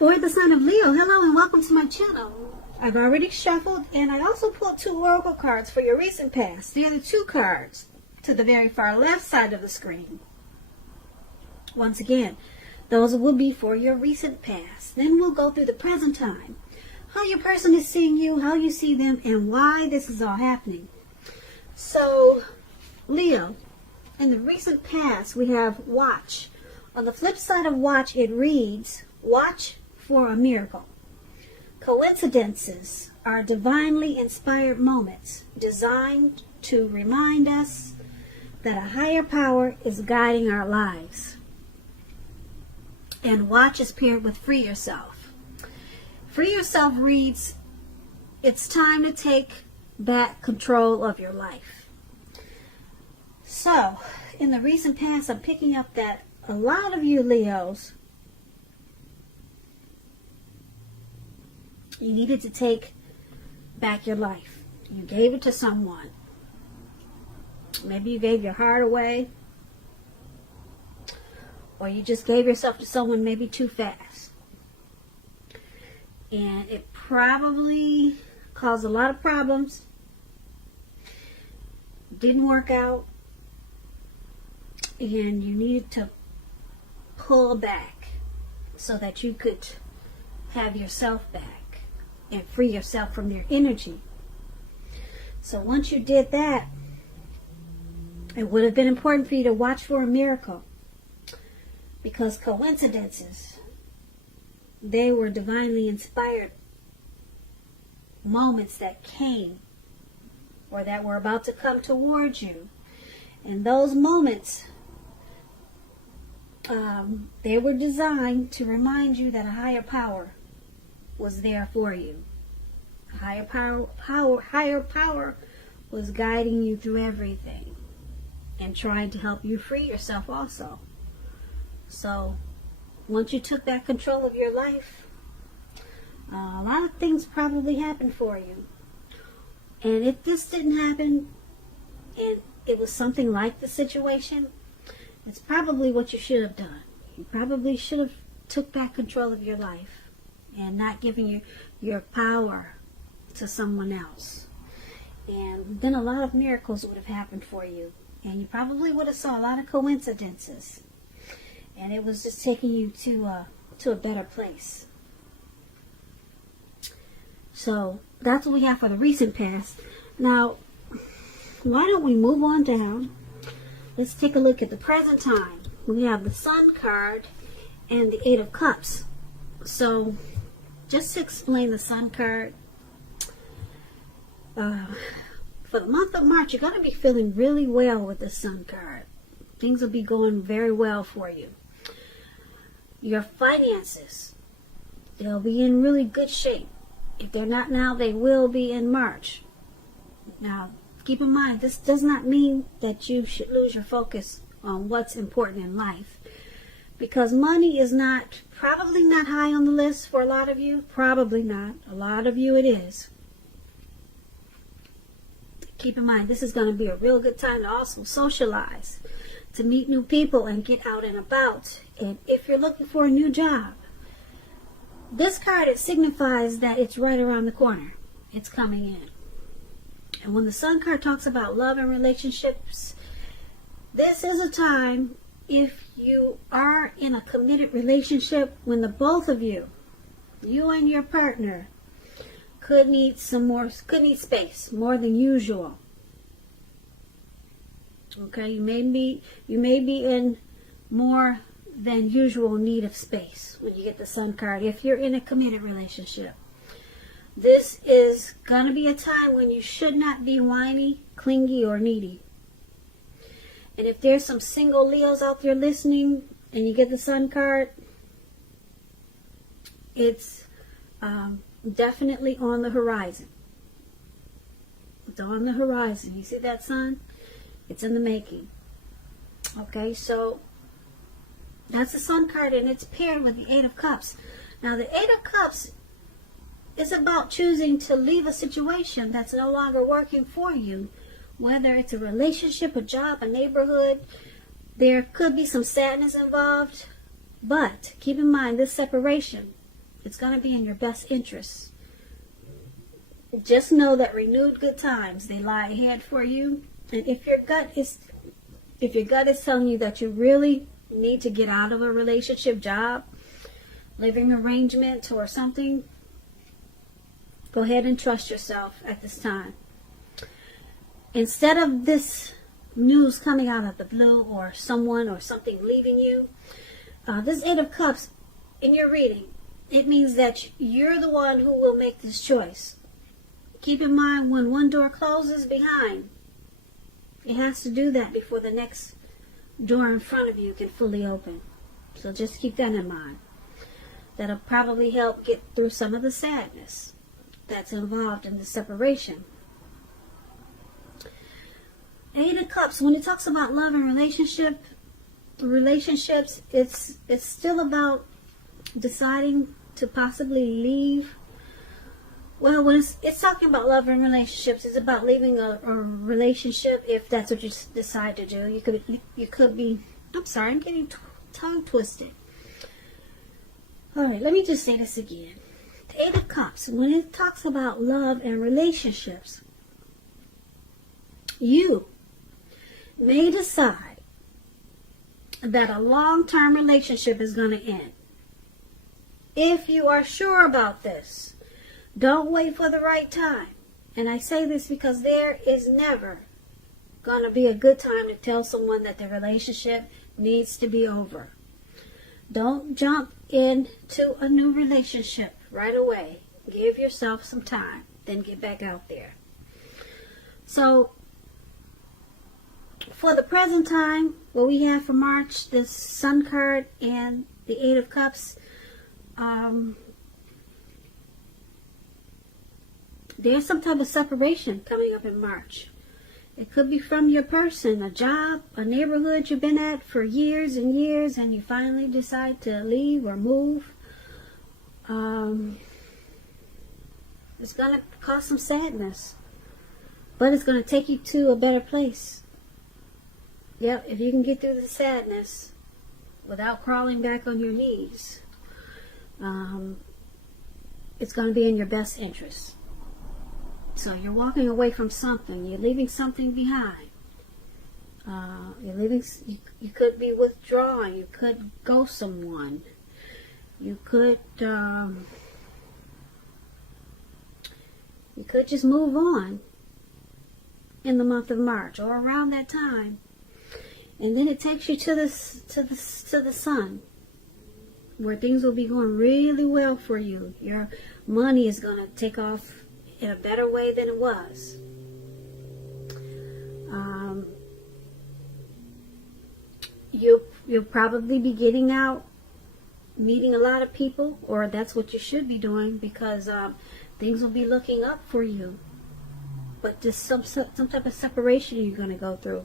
For the sign of Leo, hello and welcome to my channel. I've already shuffled and I also pulled 2 oracle cards for your recent past. They're the 2 cards to the very far left side of the screen. Once again, those will be for your recent past. Then we'll go through the present time, how your person is seeing you, how you see them, and why this is all happening. So, Leo, in the recent past, we have watch. On the flip side of watch, it reads, watch for a miracle. Coincidences are divinely inspired moments designed to remind us that a higher power is guiding our lives. And watch is paired with free yourself. Free yourself reads, it's time to take back control of your life. So, in the recent past, I'm picking up that a lot of you Leos, you needed to take back your life. You gave it to someone. Maybe you gave your heart away. Or you just gave yourself to someone maybe too fast. And it probably caused a lot of problems. Didn't work out. And you needed to pull back so that you could have yourself back and free yourself from their energy. So once you did that, it would have been important for you to watch for a miracle, because coincidences, they were divinely inspired moments that came or that were about to come towards you. And those moments, they were designed to remind you that a higher power was there for you. Higher power was guiding you through everything and trying to help you free yourself also. So once you took back control of your life, a lot of things probably happened for you. And if this didn't happen and it was something like the situation, it's probably what you should have done. You probably should have took back control of your life and not giving your power to someone else. And then a lot of miracles would have happened for you. And you probably would have saw a lot of coincidences. And it was just taking you to a better place. So that's what we have for the recent past. Now, why don't we move on down? Let's take a look at the present time. We have the Sun card and the 8 of Cups. So, just to explain the Sun card, for the month of March, you're going to be feeling really well with the Sun card. Things will be going very well for you. Your finances, they'll be in really good shape. If they're not now, they will be in March. Now, keep in mind, this does not mean that you should lose your focus on what's important in life. Because money is probably not high on the list for a lot of you. Probably not. A lot of you it is. Keep in mind, this is going to be a real good time to also socialize, to meet new people and get out and about. And if you're looking for a new job, this card, it signifies that it's right around the corner. It's coming in. And when the Sun card talks about love and relationships, this is a time, if you are in a committed relationship, when the both of you and your partner, could need space, more than usual. Okay, you may be in more than usual need of space when you get the Sun card, if you're in a committed relationship. This is going to be a time when you should not be whiny, clingy, or needy. And if there's some single Leos out there listening and you get the Sun card, it's definitely on the horizon. It's on the horizon. You see that Sun? It's in the making. Okay, so that's the Sun card, and it's paired with the 8 of Cups. Now, the 8 of Cups is about choosing to leave a situation that's no longer working for you, whether it's a relationship, a job, a neighborhood. There could be some sadness involved, but keep in mind, this separation It's going to be in your best interest. Just know that renewed good times, they lie ahead for you. And if your gut is telling you that you really need to get out of a relationship, job, living arrangement, or something, go ahead and trust yourself at this time. Instead of this news coming out of the blue, or someone or something leaving you, this Eight of Cups in your reading, it means that you're the one who will make this choice. Keep in mind, when one door closes behind, it has to do that before the next door in front of you can fully open. So just keep that in mind. That'll probably help get through some of the sadness that's involved in the separation. Eight of Cups, when it talks about love and relationships, it's still about deciding to possibly leave. Well, when it's talking about love and relationships, it's about leaving a relationship if that's what you decide to do. You could be, I'm sorry, I'm getting tongue twisted. Alright, let me just say this again. The Eight of Cups, when it talks about love and relationships, you may decide that a long-term relationship is going to end. If you are sure about this, don't wait for the right time. And I say this because there is never going to be a good time to tell someone that the relationship needs to be over. Don't jump into a new relationship right away. Give yourself some time, then get back out there. So, for the present time, what we have for March, the Sun card and the Eight of Cups, there's some type of separation coming up in March. It could be from your person, a job, a neighborhood you've been at for years and years, and you finally decide to leave or move. It's going to cause some sadness, but it's going to take you to a better place. Yep, if you can get through the sadness without crawling back on your knees, it's going to be in your best interest. So you're walking away from something. You're leaving something behind. You could be withdrawing. You could ghost someone. You could just move on in the month of March or around that time, and then it takes you to the Sun, where things will be going really well for you. Your money is going to take off in a better way than it was. You'll probably be getting out, meeting a lot of people, or that's what you should be doing, because things will be looking up for you. But just some type of separation you're going to go through.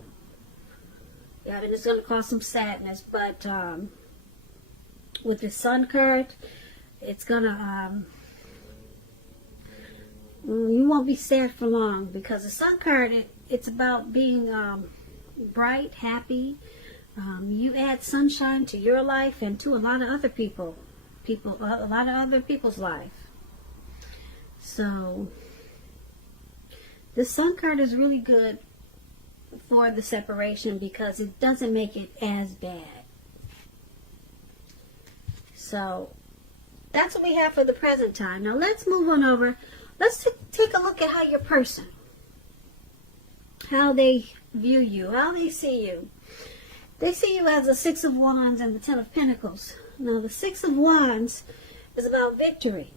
Yeah, and it's going to cause some sadness. But with the Sun card, it's going to... you won't be sad for long, because the Sun card, it's about being bright, happy. You add sunshine to your life and to a lot of other a lot of other people's life. So the Sun card is really good for the separation, because it doesn't make it as bad. So that's what we have for the present time. Now let's move on over. Let's take a look at how your person, how they view you, how they see you. They see you as the Six of Wands and the Ten of Pentacles. Now, the Six of Wands is about victory.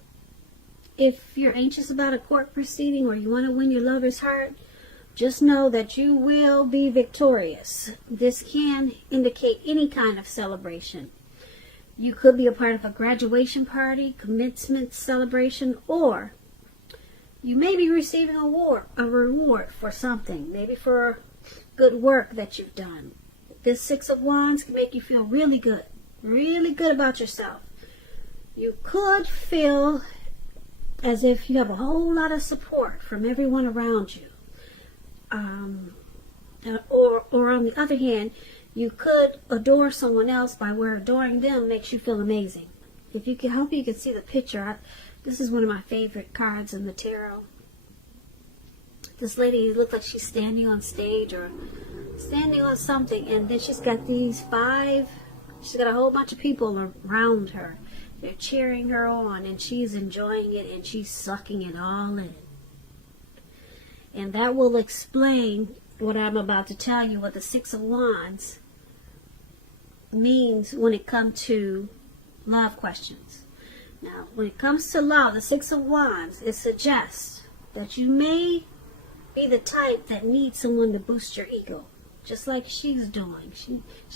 If you're anxious about a court proceeding, or you want to win your lover's heart, just know that you will be victorious. This can indicate any kind of celebration. You could be a part of a graduation party, commencement celebration, or you may be receiving a reward for something, maybe for good work that you've done. This Six of Wands can make you feel really good about yourself. You could feel as if you have a whole lot of support from everyone around you. Or on the other hand, you could adore someone else by where adoring them makes you feel amazing. if you can, hope you can see the picture. This is one of my favorite cards in the tarot. This lady looked like she's standing on stage or standing on something, and then she's got she's got a whole bunch of people around her. They're cheering her on, and she's enjoying it, and she's sucking it all in. And that will explain what I'm about to tell you, what the Six of Wands means when it comes to love questions. Now, when it comes to love, the Six of Wands, it suggests that you may be the type that needs someone to boost your ego, just like she's doing.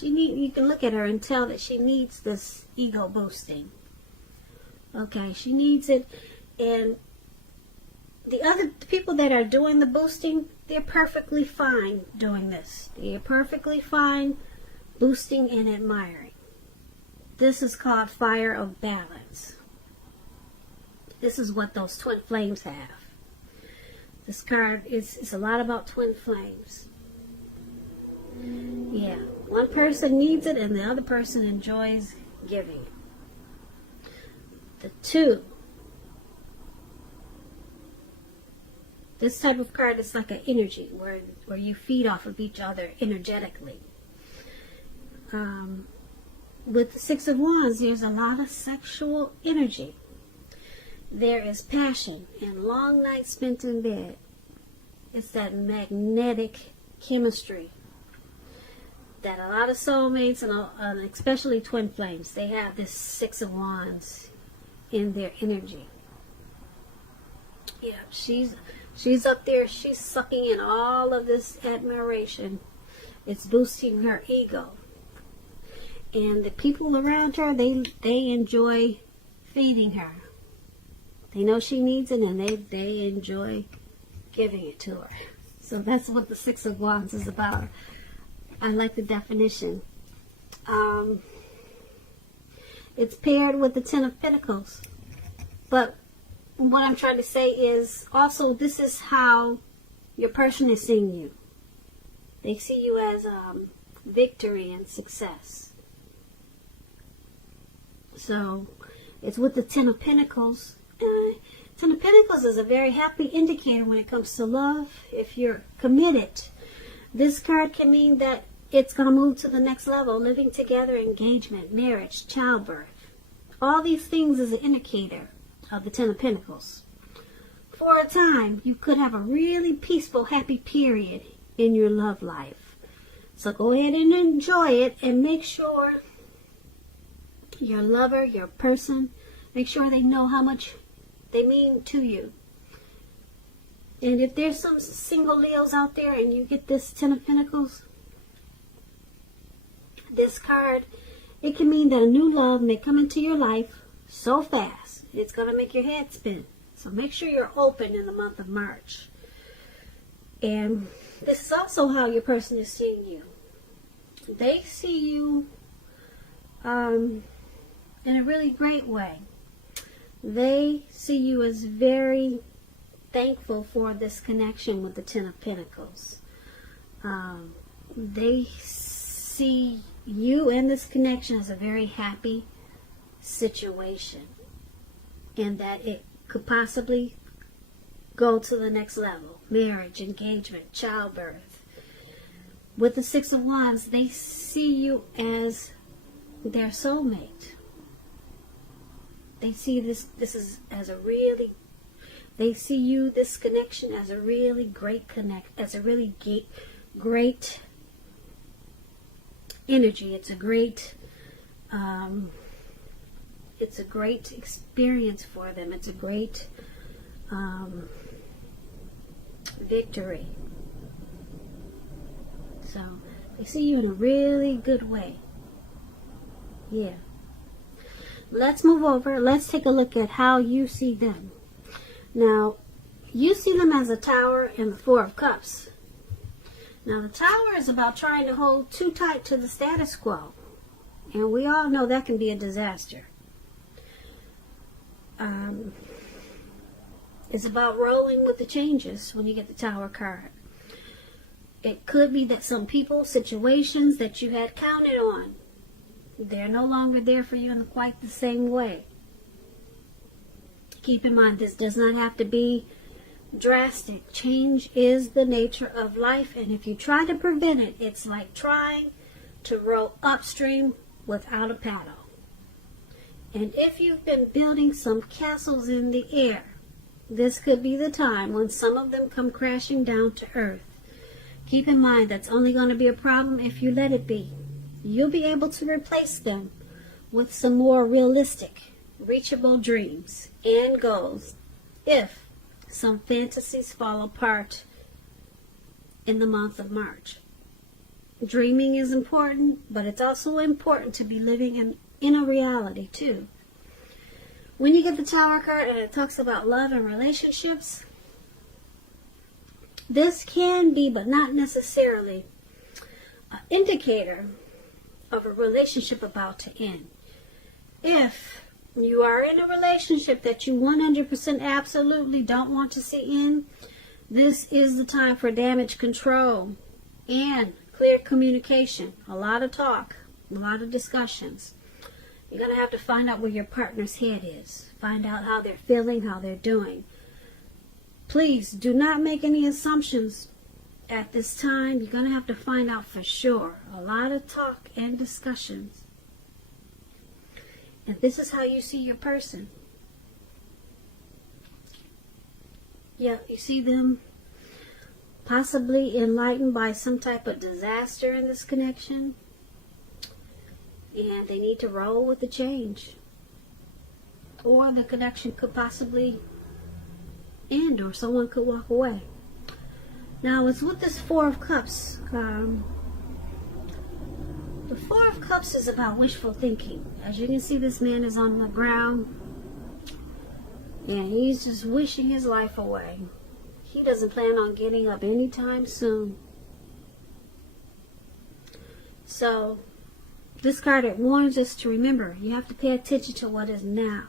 You can look at her and tell that she needs this ego boosting. Okay, she needs it. And the other people that are doing the boosting, they're perfectly fine doing this. They're perfectly fine boosting and admiring. This is called fire of balance. This is what those twin flames have. This card is a lot about twin flames. Yeah, one person needs it and the other person enjoys giving it. The two. This type of card is like an energy where you feed off of each other energetically. With the Six of Wands, there's a lot of sexual energy. There is passion and long nights spent in bed. It's that magnetic chemistry that a lot of soulmates and especially twin flames, they have this Six of Wands in their energy. Yeah, she's up there, she's sucking in all of this admiration. It's boosting her ego. And the people around her, they enjoy feeding her. They know she needs it, and they enjoy giving it to her. So that's what the Six of Wands is about. I like the definition. It's paired with the Ten of Pentacles. But what I'm trying to say is also this is how your person is seeing you. They see you as victory and success. So it's with the Ten of Pentacles. Ten of Pentacles is a very happy indicator when it comes to love. If you're committed, this card can mean that it's going to move to the next level. Living together, engagement, marriage, childbirth. All these things is an indicator of the Ten of Pentacles. For a time, you could have a really peaceful, happy period in your love life. So go ahead and enjoy it, and make sure your lover, your person, make sure they know how much they mean to you. And if there's some single Leos out there and you get this Ten of Pentacles, this card, it can mean that a new love may come into your life so fast, it's going to make your head spin. So make sure you're open in the month of March. And this is also how your person is seeing you. They see you in a really great way. They see you as very thankful for this connection with the Ten of Pentacles. They see you and this connection as a very happy situation, and that it could possibly go to the next level. Marriage, engagement, childbirth. With the Six of Wands, they see you as their soulmate. They see this connection as a really great as a really great energy. It's a great experience for them. It's a great victory. So they see you in a really good way. Yeah. Let's move over. Let's take a look at how you see them. Now, you see them as a Tower and the Four of Cups. Now, the Tower is about trying to hold too tight to the status quo. And we all know that can be a disaster. It's about rolling with the changes when you get the Tower card. It could be that some people, situations that you had counted on, They're no longer there for you in quite the same way. Keep in mind, this does not have to be drastic. Change is the nature of life, and if you try to prevent it, it's like trying to row upstream without a paddle. And if you've been building some castles in the air, this could be the time when some of them come crashing down to earth. Keep in mind, that's only going to be a problem if you let it be. You'll be able to replace them with some more realistic, reachable dreams and goals if some fantasies fall apart in the month of March. Dreaming is important, but it's also important to be living in a reality too. When you get the Tower card and it talks about love and relationships, this can be, but not necessarily, an indicator of a relationship about to end. If you are in a relationship that you 100% absolutely don't want to see end, this is the time for damage control and clear communication. A lot of talk, a lot of discussions. You're going to have to find out where your partner's head is. Find out how they're feeling, how they're doing. Please do not make any assumptions at this time. You're going to have to find out for sure. A lot of talk and discussions. And this is how you see your person. Yeah, you see them possibly enlightened by some type of disaster in this connection. And they need to roll with the change. Or the connection could possibly end, or someone could walk away. Now, it's with this Four of Cups. The Four of Cups is about wishful thinking. As you can see, this man is on the ground. And he's just wishing his life away. He doesn't plan on getting up anytime soon. So, this card, it warns us to remember, you have to pay attention to what is now.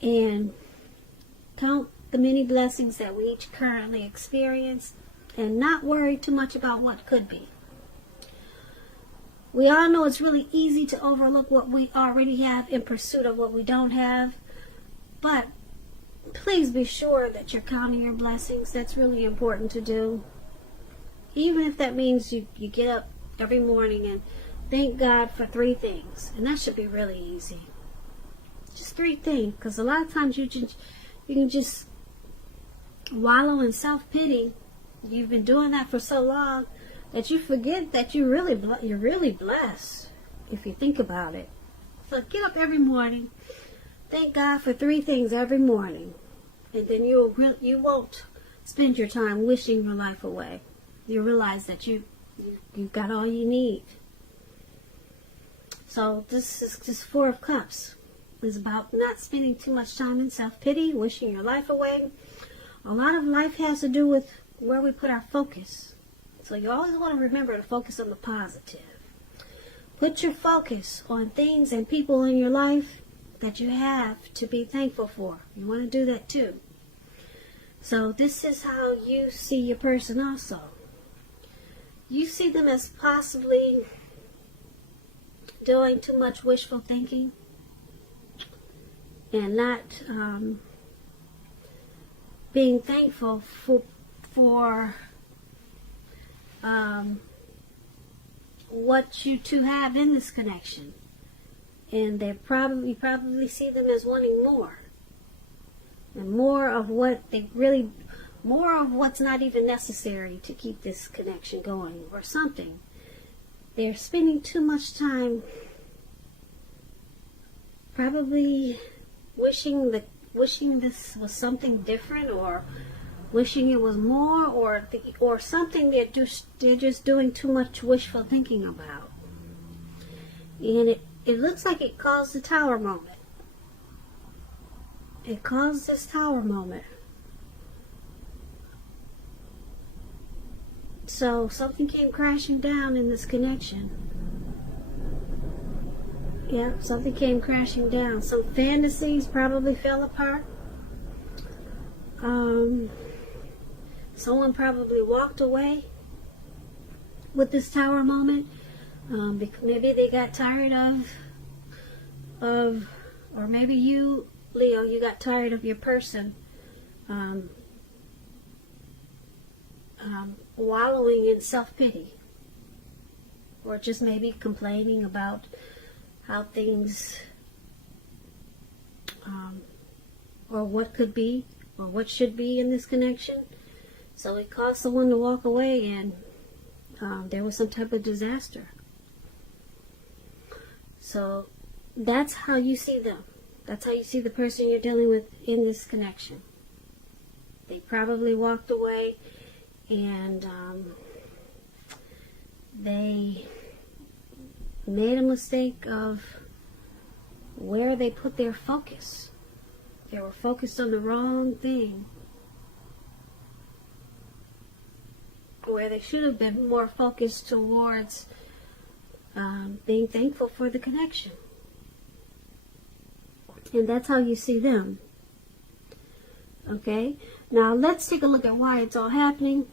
And count the many blessings that we each currently experience and not worry too much about what could be. We all know it's really easy to overlook what we already have in pursuit of what we don't have. But please be sure that you're counting your blessings. That's really important to do. Even if that means you get up every morning and thank God for 3 things. And that should be really easy. Just 3 things. Because a lot of times you can just wallow in self-pity. You've been doing that for so long that you forget that you're really blessed if you think about it. So get up every morning. Thank God for 3 things every morning. And then you won't spend your time wishing your life away. You'll realize that you've got all you need. So this is just Four of Cups. It's about not spending too much time in self-pity, wishing your life away. A lot of life has to do with where we put our focus. So you always want to remember to focus on the positive. Put your focus on things and people in your life that you have to be thankful for. You want to do that too. So this is how you see your person also. You see them as possibly doing too much wishful thinking and not being thankful for what you two have in this connection. And you probably see them as wanting more. And more of what's not even necessary to keep this connection going or something. They're spending too much time probably wishing this was something different, or wishing it was more, or something they're just doing too much wishful thinking about. And it looks like it caused the Tower moment. It caused this Tower moment. So something came crashing down in this connection. Yeah, something came crashing down. Some fantasies probably fell apart. Someone probably walked away with this Tower moment. Maybe they got tired or maybe you, Leo, you got tired of your person wallowing in self-pity, or just maybe complaining about how things or what could be or what should be in this connection. So it caused someone to walk away, and there was some type of disaster. So that's how you see them. That's how you see the person you're dealing with in this connection. They probably walked away, and they made a mistake of where they put their focus. They were focused on the wrong thing, where they should have been more focused towards being thankful for the connection. And that's how you see them. Okay? Now let's take a look at why it's all happening.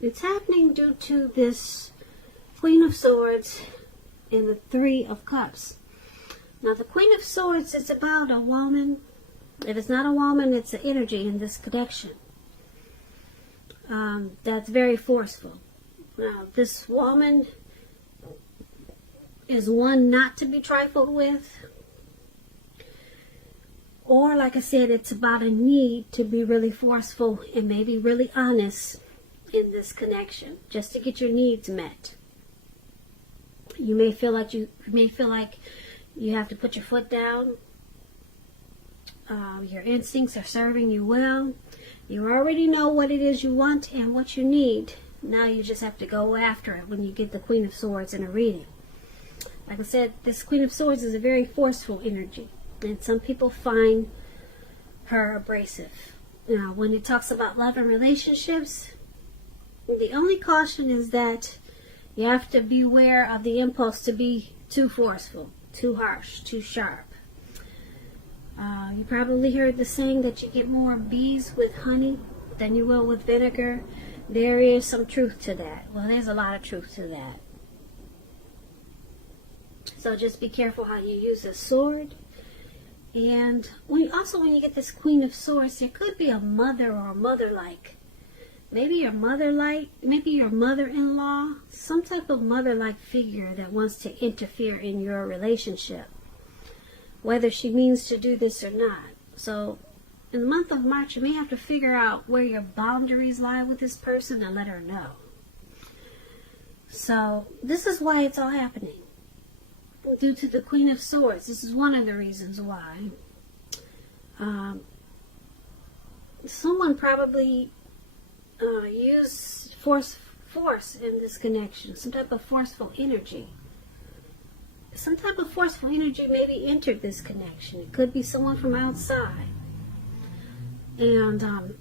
It's happening due to this Queen of Swords and the Three of Cups. Now the Queen of Swords is about a woman. If it's not a woman, it's an energy in this connection. That's very forceful. Now this woman is one not to be trifled with. Or, like I said, it's about a need to be really forceful and maybe really honest in this connection, just to get your needs met. You may feel like you have to put your foot down. Your instincts are serving you well. You already know what it is you want and what you need. Now you just have to go after it when you get the Queen of Swords in a reading. Like I said, this Queen of Swords is a very forceful energy. And some people find her abrasive. Now, when it talks about love and relationships, the only caution is that you have to beware of the impulse to be too forceful, too harsh, too sharp. You probably heard the saying that you get more bees with honey than you will with vinegar. There is some truth to that. Well, there's a lot of truth to that. So just be careful how you use a sword. And when you get this Queen of Swords, there could be a mother or a mother-like. Maybe your mother-like, maybe your mother-in-law, some type of mother-like figure that wants to interfere in your relationship, whether she means to do this or not. So in the month of March, you may have to figure out where your boundaries lie with this person and let her know. So this is why it's all happening. Due to the Queen of Swords. This is one of the reasons why. Someone probably used force in this connection. Some type of forceful energy. Some type of forceful energy maybe entered this connection. It could be someone from outside. And,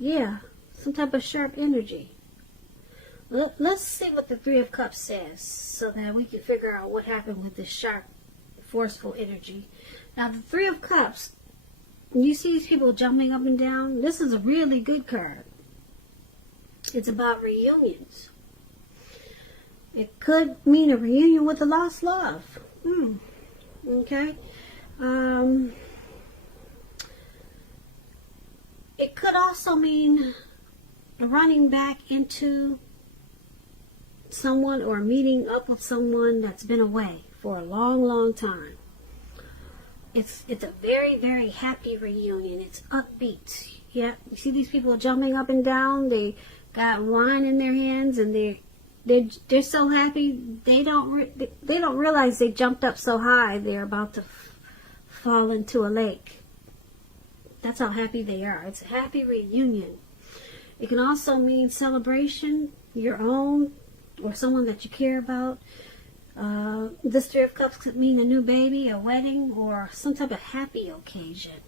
yeah, some type of sharp energy. Let's see what the Three of Cups says so that we can figure out what happened with this sharp, forceful energy. Now, the Three of Cups, you see these people jumping up and down? This is a really good card. It's about reunions. It could mean a reunion with a lost love. Okay. It could also mean running back into someone or meeting up with someone that's been away for a long, long time. It's a very, very happy reunion. It's upbeat. Yeah, you see these people jumping up and down. They got wine in their hands, and they're so happy. They don't realize they jumped up so high they're about to fall into a lake. That's how happy they are. It's a happy reunion. It can also mean celebration, your own, or someone that you care about. This Three of Cups could mean a new baby, a wedding, or some type of happy occasion.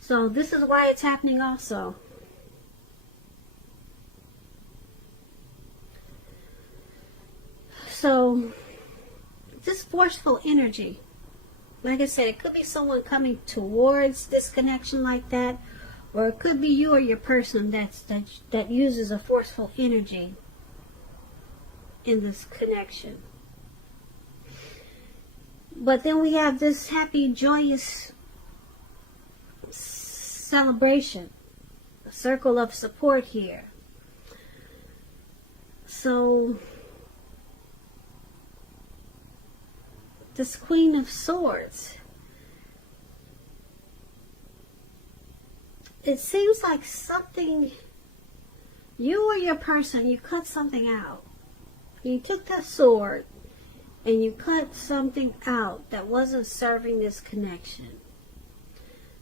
So this is why it's happening also. So this forceful energy, like I said, it could be someone coming towards this connection like that, Or it could be you or your person that uses a forceful energy in this connection. But then we have this happy, joyous celebration, a circle of support here. So this Queen of Swords, it seems like something, you or your person, you cut something out. You took that sword and you cut something out that wasn't serving this connection.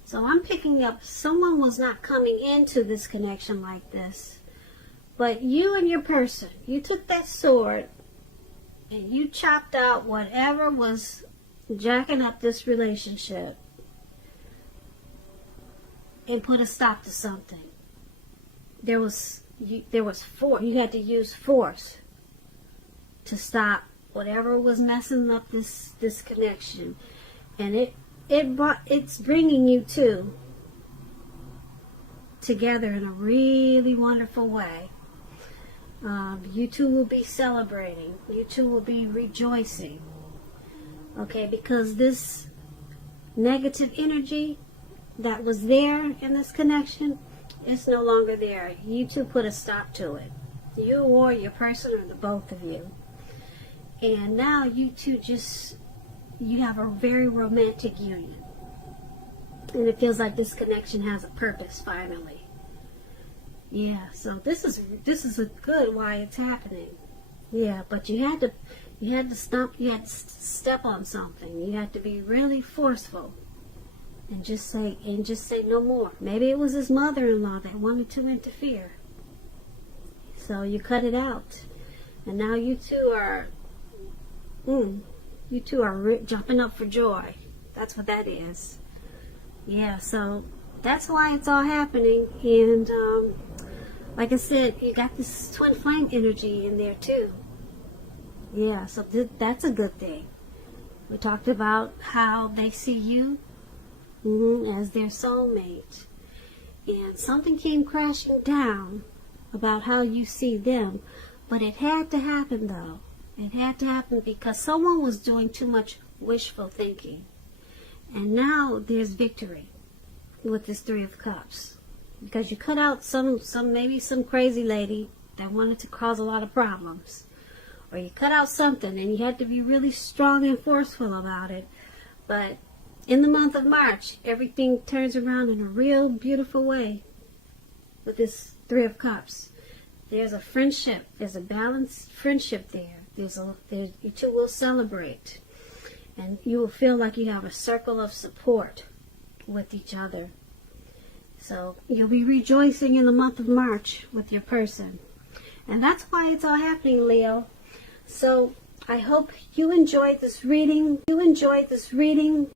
So I'm picking up someone was not coming into this connection like this. But you and your person, you took that sword and you chopped out whatever was jacking up this relationship and put a stop to something. There was force. You had to use force to stop whatever was messing up this connection, and it's bringing you two together in a really wonderful way. You two will be celebrating. You two will be rejoicing. Okay, because this negative energy that was there in this connection is no longer there. You two put a stop to it. You or your person, or the both of you. And now you two you have a very romantic union. And it feels like this connection has a purpose finally. Yeah, so this is a good why it's happening. Yeah, but you had to step on something. You had to be really forceful and just say no more. Maybe it was his mother-in-law that wanted to interfere. So you cut it out. And now you two are jumping up for joy. That's what that is. Yeah, so that's why it's all happening. And like I said, you got this twin flame energy in there too. Yeah, so that's a good thing. We talked about how they see you as their soulmate. And something came crashing down about how you see them. But it had to happen though. It had to happen because someone was doing too much wishful thinking. And now there's victory with this Three of Cups. Because you cut out maybe some crazy lady that wanted to cause a lot of problems. Or you cut out something and you had to be really strong and forceful about it. But in the month of March, everything turns around in a real beautiful way with this Three of Cups. There's a friendship. There's a balanced friendship there. You two will celebrate. And you will feel like you have a circle of support with each other. So you'll be rejoicing in the month of March with your person. And that's why it's all happening, Leo. So I hope you enjoyed this reading. You enjoyed this reading.